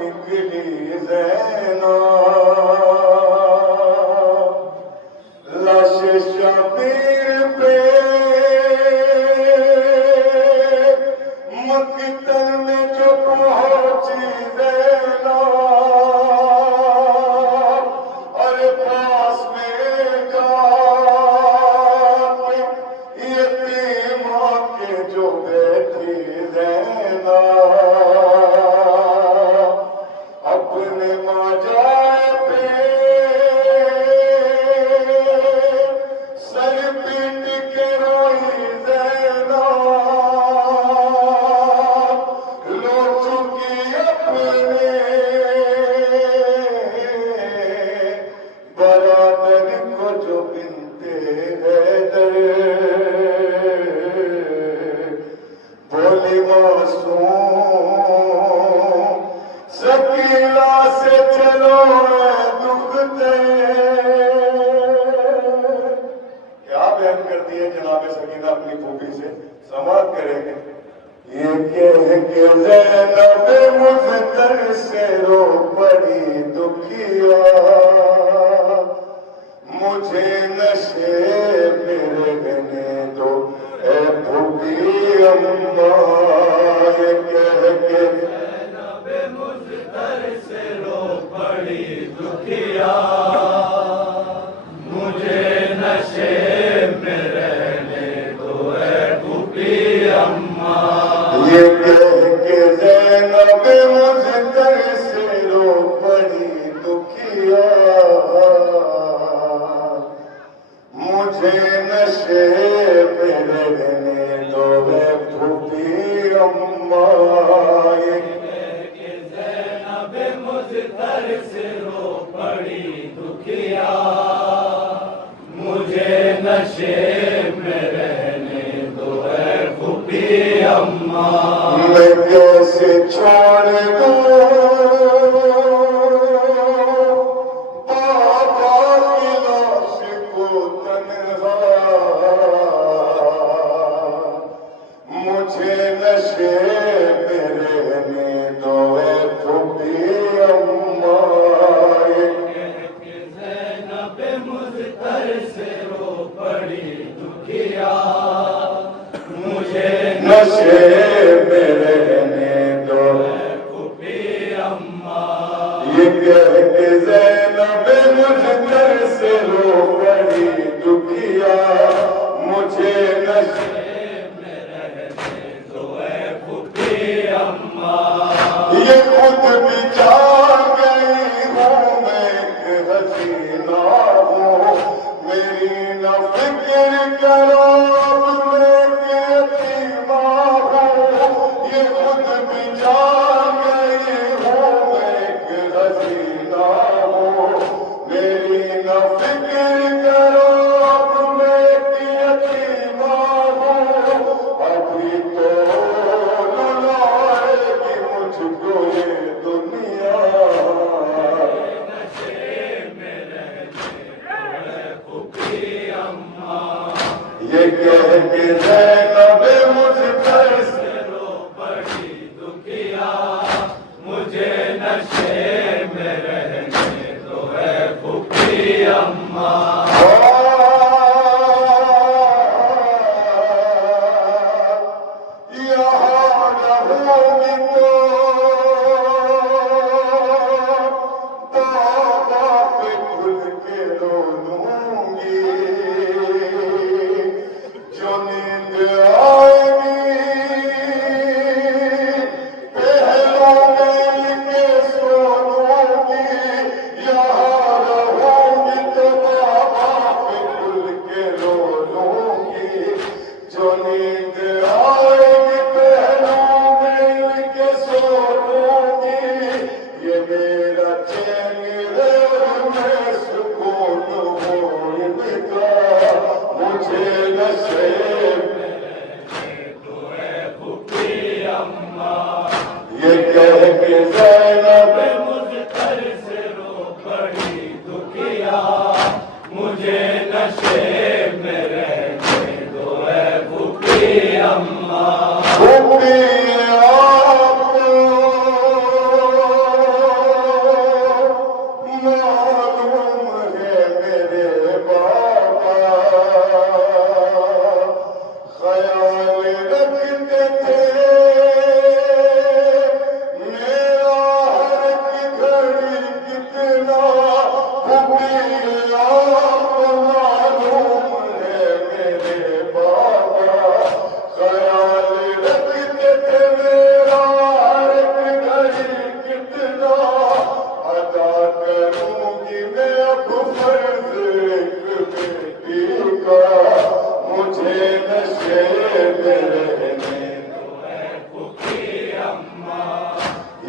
نکلی زینب لاش شبیر پہ مقتل میں جو پہنچی زینب اور پاس میں جا کے یتیمہ کے جو بیٹھی زینب اپنے ماجائے پہ سر پیٹ کے روئی زینب لو چکی اپنے برادر کو جو بنت حیدر بولی معصوم سکینہ سے چلو اے دکھتے کیا بیان کرتی ہے جناب سکینہ اپنی پھوپھی سے سماعت کریں گے یہ کہہ کے زینب مزتر سے رو پڑی دکھیا مجھے نشے میں رہنے دو اے پھوپھی اماں یہ کہہ کے زینب مزتر سے رو پڑی دکھیا مجھے نشے میں رہنے دو اے پھوپھی اماں یہ کہہ کے زینب مزتر سے رو پڑی دکھیا مجھے نشے پہ رہنے دو اے پھوپھی اماں یہ کہ زینب مزتر سے رو پڑی دکھیا مجھے نشے میں رہنے دو اے پھوپھی اماں میں کیسے چھوڑ دوں بابا کی لاش کو تنہا مجھے نشے میں رہنے دو اے پھوپھی اماں کہ زینب مزتر سے رو پڑی دکھیا مجھے نشے میں رہنے دو اے پھوپھی اماں یہ کہہ کے زینب مزتر سے رو پڑی دکھیا مجھے نشے میں رہنے دو اے پھوپھی اماں یہ خود بھی جان گئی ہوں میں ایک حسینہ ہوں میری نہ فکر کرو اب میں ایک یتیمہ ہوں یہ خود بھی جان گئی ہوں میں ایک حسینہ ہوں میری نہ فکر کرو اب میں ایک یتیمہ ہوں ابھی تو لائے گی مجھ کو یہ دنیا نشے میں رہنے دو اے پھوپھی اماں یہ کہہ کے زینب مزتر سے رو پڑی دکھیا مجھے نشے میں رہنے دو اے پھوپھی اماں یہاں رہوں گی تو بابا پہ کھل کے رو لوں گی جو نیند آئے گی پہلو مل کے سو لوں گی یہاں رہوں گی تو بابا پہ کھل کے رو لوں گی جو نیند آئے گی پہلو مل کے سو لوں گی یہ میرا چین ہے اور میں سکون ہوں ان کا مجھے نشے میں دو اے پھوپھی اماں یہ کہہ کے زینب مزتر سے رو پڑی دکھیا مجھے نشے میں رہنے دو اے پھوپھی اماں پھوپھی آپ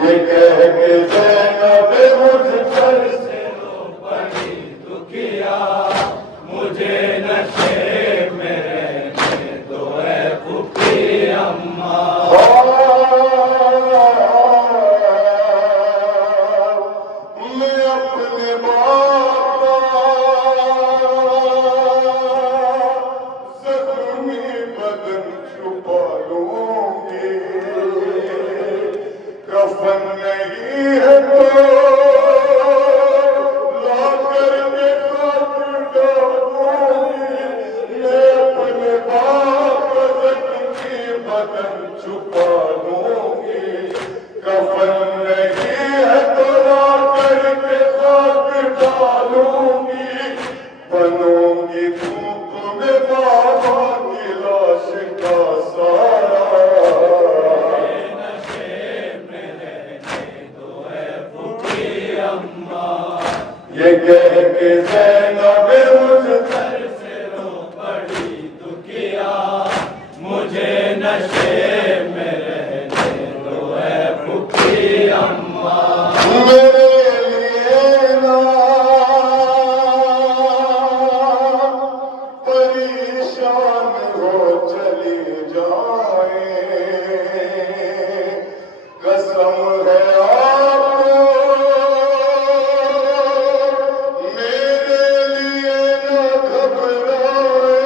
یہ کہہ کے زینب مجھتر سے رو پڑی دکھیا مجھے نشے میں رہنے دو اے پھوپھی اماں میں اپنے باپ زخمی بدن چھپا لوں گی کفن نہیں ہے تو لا کر کے خاک ڈالوں گی میں اپنے باپ زخمی بدن چھپا لوں گی کفن نہیں ہے تو لا کر کے خاک ڈالوں گی بنوں گی دھوپ میں بابا کی لاش کا سارا یہ کہہ کے زینب مجھتر سے رو پڑی دکھیا مجھے نشے میں رہنے دو اے پھوپھی اماں میرے لیے نا پریشان ہو چلی جائیں قسم ہے آپ کو میرے لیے نہ گھبرائے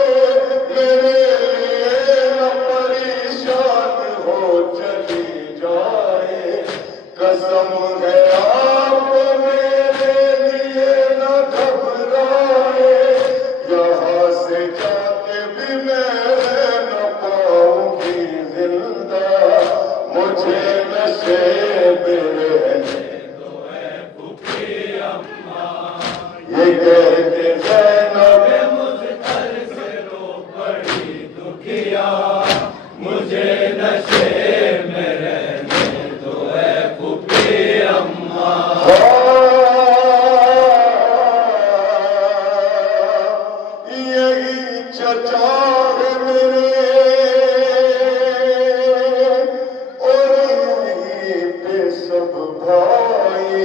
میرے لیے نہ پریشان ہو چلی جائے قسم ہے آپ میرے لیے نہ گھبرائے یہاں سے جا کے بھی میں نہ پاؤں گی زندہ مجھے نشے میں رہنے دو اے پھوپھی اماں یہ کہہ کے زینب مجھتر سے رو پڑی دکھیا مجھے نشے میں رہنے دو اے پھوپھی اماں یہی چچا ہے میرے اور یہی پہ سب بھائی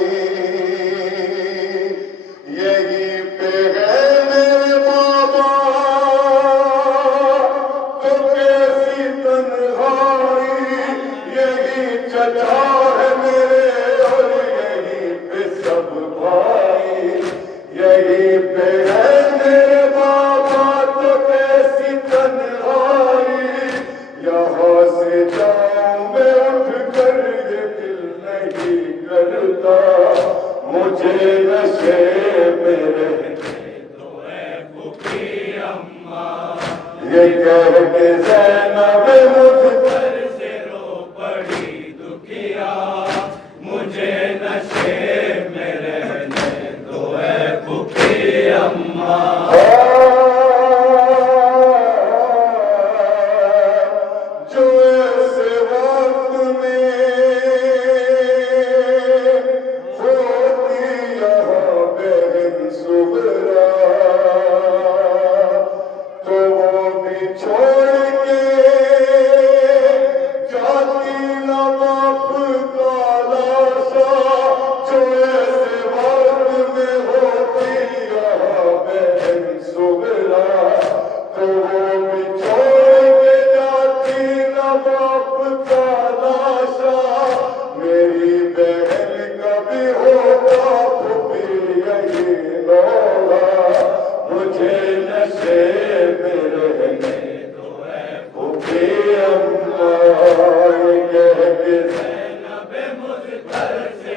یہی پہ ہے میرے بابا تو کیسی تنہائی یہی چچا ہے میرے اور یہی پہ سب بھائی یہی پہ ہے میرے بابا تو کیسی تنہائی یہاں سے جاؤں میں اٹھ کر یہ دل نہیں کرتا مجھے نشے میں رہنے دو اے پھوپھی اماں یہ کہہ کے زینب مجھتر سے رو پڑی دکھیا مجھے نشے میں رہنے دو اے پھوپھی اماں جو ایسے وقت میں ہوتی یہاں بہن صغرا تو وہ بھی چھوڑ کے جاتی نہ باپ کا لاشا جو ایسے وقت میں ہوتی یہاں بہن صغرا تو وہ بھی چھوڑ کے جاتی نہ باپ کا لاشا میری بہن کا بھی ہوگا پھوپھی یہی لوگا مجھے نشے میں رہنے دو اے پھوپھی اماں یہ کہہ کے زینب مجھتر سے